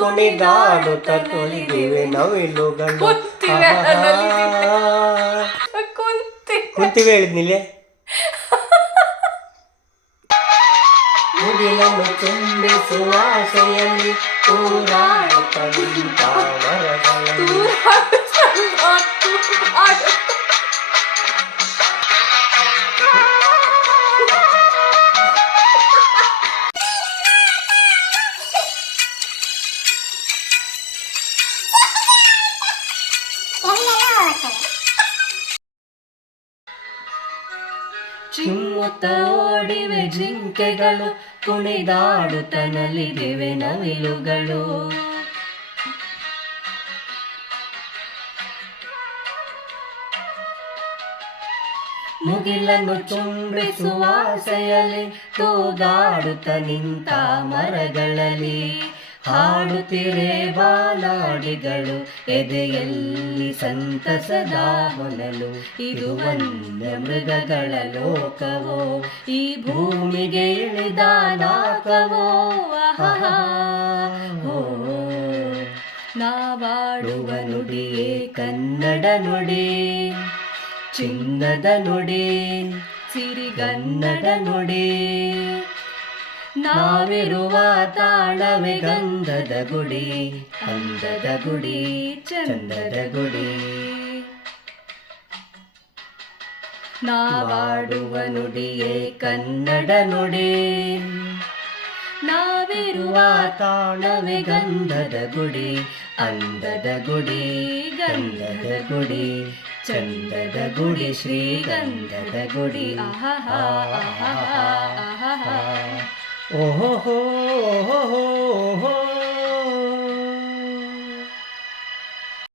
ಕುಣಿದಾಡುತ್ತ ತೊಳಿದಿವೆ ನವಿಲುಗಳು. ಕುಂತಿವೆ ಹೇಳಿದ್ನಿಲ್ಲೇ. ಮುಗಿಲನ್ನು ತುಂಬಿಸುವ ಆಸೆಯಲ್ಲಿ ತೂರಾಡುತ್ತ ನಿಂತ ಮರಗಳಲ್ಲಿ. ಚಿಮ್ಮುತ್ತ ಓಡಿವೆ ಜಿಂಕೆಗಳು, ಕುಣಿದಾಡುತ್ತ ನಲಿದಿವೆ ನವಿಲುಗಳು. ಮುಗಿಲನ್ನು ಚುಂಬಿಸುವ ಆಸೆಯಲ್ಲಿ ತೂಗಾಡುತ್ತ ನಿಂತ ಮರಗಳಲ್ಲಿ. ಹಾಡುತ್ತಿರೆ ಬಾಲಾಡಿಗಳು ಎದೆಯಲ್ಲಿ ಸಂತಸದ ಹೊನಲು. ಇದು ವನ್ಯ ಮೃಗಗಳ ಲೋಕವೋ, ಈ ಭೂಮಿಗೆ ಇಳಿದ ನಾಕವೋ. ನಾವಾಡುವ ನುಡಿಯೇ ಕನ್ನಡ ನುಡಿ, ಚಿನ್ನದ ನುಡಿ, ಸಿರಿಗನ್ನಡ ನುಡಿ. ನಾವಿರುವ ತಾಳವೇ ಗಂಧದ ಗುಡಿ, ಅಂದದ ಗುಡಿ, ಚಂದದ ಗುಡಿ. ನಾವಾಡುವ ನುಡಿಯೇ ಕನ್ನಡ ನುಡಿ, ನಾವಿರುವ ತಾಳವೇ ಗಂಧದ ಗುಡಿ, ಅಂದದ ಗುಡಿ, ಗಂಧದ ಗುಡಿ, ಚಂದದ ಗುಡಿ, ಶ್ರೀಗಂಧದ ಗುಡಿ. ಆಹಾ ಆಹಾ ಆಹಾ. ಓಹೋ